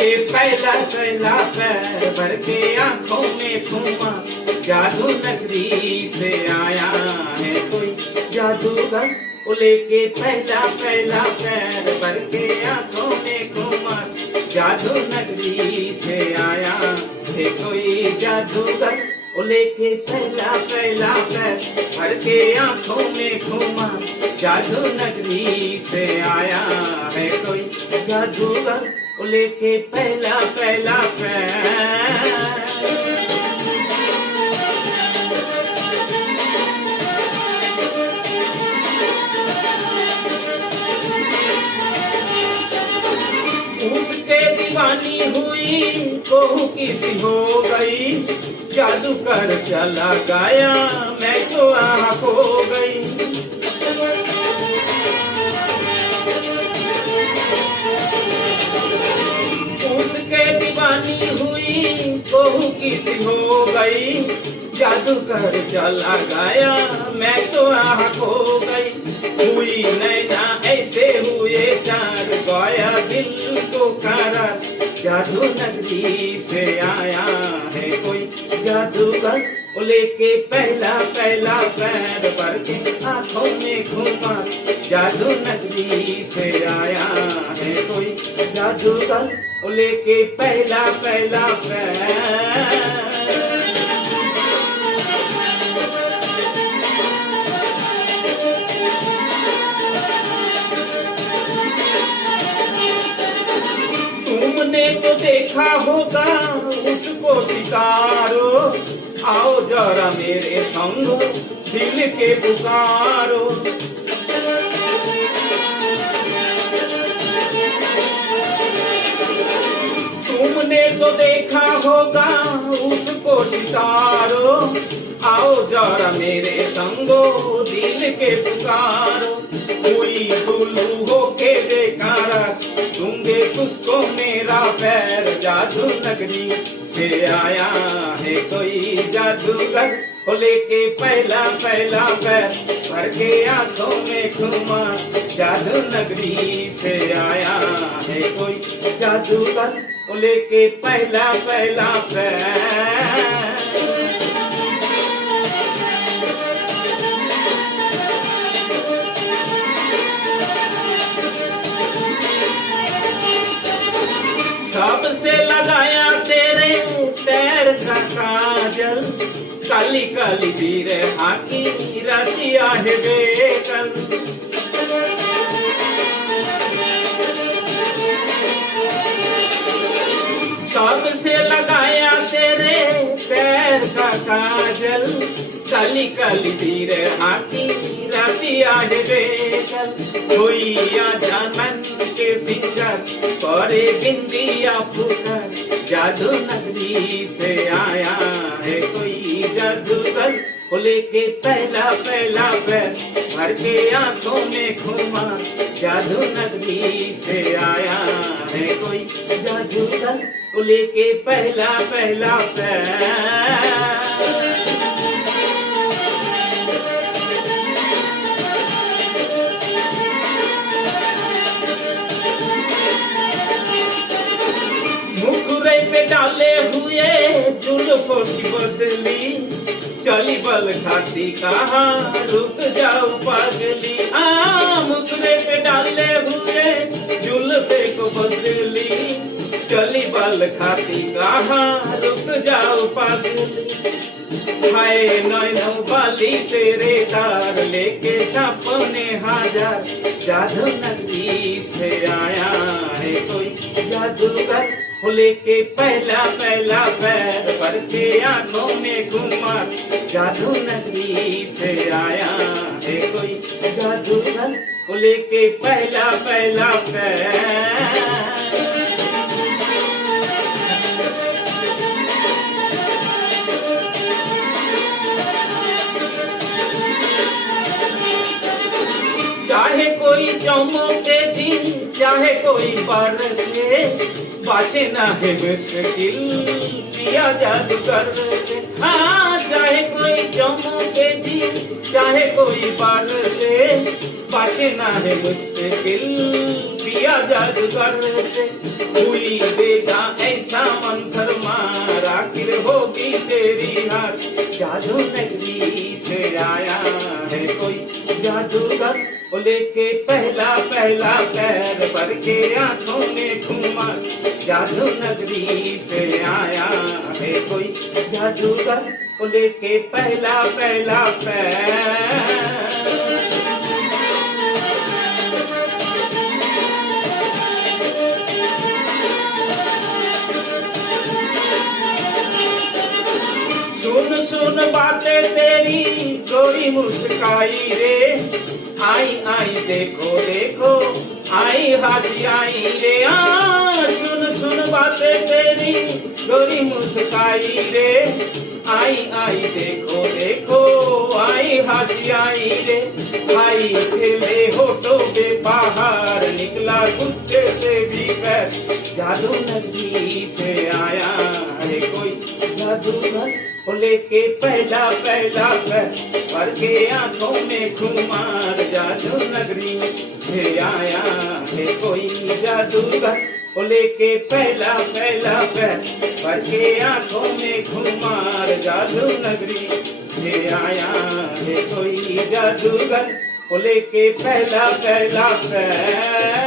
लेके पहला पहला पैर भर के आंखों में घूमा, जादू नगरी से आया है कोई जादूगर। वो लेके पहला पहला पैर भर के आंखों में घूमा, जादू नगरी से आया है कोई जादूगर। वो लेके पहला पहला पैर भर के आंखों में घूमा, जादू नगरी से आया है कोई जादूगर। वो लेके पहला पहला पैर। उसके दीवानी हुई कोहू किसी हो गई, जादू कर चला गाया मैं तो आह खो गई। उसके दीवानी हुई कोहू किसी हो गई, जादू कर चला गाया मैं तो आह खो गई। हुई नैना ऐसे हुए चार, गाया दिल को करार, जादू नगरी से आया है कोई जादूगर। वो लेके पहला पहला पैर भर के आंखों में घूमा, जादू नगरी से आया है कोई जादूगर। वो लेके पहला पहला पैर। तुमने तो देखा होगा उसको शिकारो, आओ जरा मेरे संग दिल के पुकारो। तुमने तो देखा होगा उसको शिकारो, आओ जरा मेरे संगो दिल के पुकारो। कोई गुल्लू होके बेकारा, दूंगे तुझको मेरा पैर, जादू नगरी से आया है कोई जादूगर। वो लेके पहला पहला पैर भर के आंखों में घूमा, जादू नगरी से आया है कोई जादूगर। वो लेके पहला पहला पैर। सबसे लगाया तेरे पैर का काजल, काली काली वीर हाकी रतिया है बेकल। सबसे लगाया तेरे पैर का काजल, काली काली वीर हाकी रतिया है बेकल। कोई आजा मन के फिंगर करे बिंदिया फुकर, जादू नगरी से आया है कोई जादूगर। वो लेके पहला पहला पैर भर के आंखों में घूमा, जादू नगरी से आया है कोई जादूगर। वो लेके पहला पहला पैर। मुखरे पे डाले हुए जुल्फों की बदली, चली बल खाती कहा रुक जाओ पागली। मुखरे पे डाले हुए जुल्फे को बदली, चली बल खाती कहा रुक जाओ पागली। हाय नैनो वाली तेरे तार लेके सपने हजार, जादू नगरी से आया है कोई जादूगर। वो लेके पहला पहला पैर भर के आंखों में घूमा, जादू नगरी से आया है कोई जादूगर। वो लेके पहला पहला पैर। चाहे कोई चौमोके दिन, चाहे कोई बरसे, बातें ना है मुश्किल पिया जादूगर से। चाहे कोई चौमोके दिन, चाहे कोई बरसे, बातें ना है मुश्किल किया जादूगर से। हुई देगा ऐसा मंत्र मारा फिर होगी तेरी हार। जादू नगरी से आया है कोई जादूगर, वो लेके पहला पहला पैर भर के आंखों में घूमा। जादू नगरी से आया है कोई जादूगर, वो लेके पहला पहला पैर। सुन सुन बातें तेरी गोरी मुस्काई रे। आई आई देखो देखो आई हाथी आई रे। सुन सुन बातें तेरी गोरी मुस्काई रे। आई आई देखो देखो आई हाथी आई रे। आई तेरे होठों के बाहर निकला गुस्से से भी पैर। जादू नगरी से आया है कोई जादूगर, वो लेके पहला पहला पैर भर के आंखों में खुमार। जादू नगरी से आया है कोई जादूगर, वो लेके पहला पहला पैर भर के आंखों में खुमार। जादू नगरी से आया है कोई जादूगर, वो लेके पहला पहला पैर।